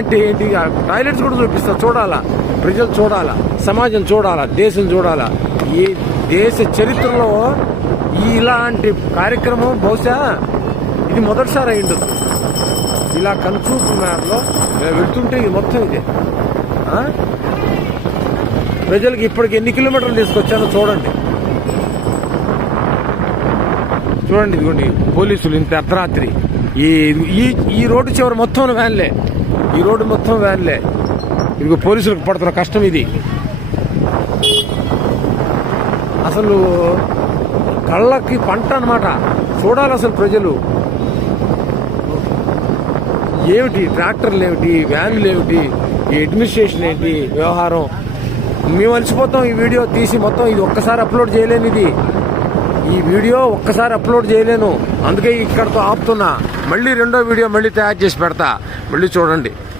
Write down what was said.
అంటే ఏంటి, టాయిలెట్స్ కూడా చూపిస్తా, చూడాలా, ప్రజలు చూడాలా, సమాజం చూడాలా, దేశం చూడాలా. ఈ దేశ చరిత్రలో ఇలాంటి కార్యక్రమం బహుశా ఇది మొదటిసారి అయిండదు. ఇలా కన్సూప్ మ్యాప్లో వెళ్తుంటే ఇది మొత్తం ఇదే. ప్రజలకి ఇప్పటికి ఎన్ని కిలోమీటర్లు తీసుకొచ్చానో చూడండి. చూడండి, ఇదిగోండి పోలీసులు ఇంత అర్ధరాత్రి ఈ రోడ్డు చివరి మొత్తం వ్యాన్లే, ఈ రోడ్డు మొత్తం వ్యాన్లే. ఇదిగో పోలీసులకు పడుతున్న కష్టం ఇది. అసలు కళ్ళకి పంట అన్నమాట. చూడాలి అసలు ప్రజలు. ఏమిటి ట్రాక్టర్లు, ఏమిటి వ్యాన్లు, ఏమిటి ఈ అడ్మినిస్ట్రేషన్, ఏంటి వ్యవహారం. మేము అలసిపోతాం ఈ వీడియో తీసి మొత్తం. ఇది ఒక్కసారి అప్లోడ్ చేయలేను, ఈ వీడియో ఒక్కసారి అప్లోడ్ చేయలేను. అందుకే ఇక్కడతో ఆపుతున్నా. మళ్ళీ రెండో వీడియో మళ్ళీ తయారు చేసి పెడతా, మళ్ళీ చూడండి.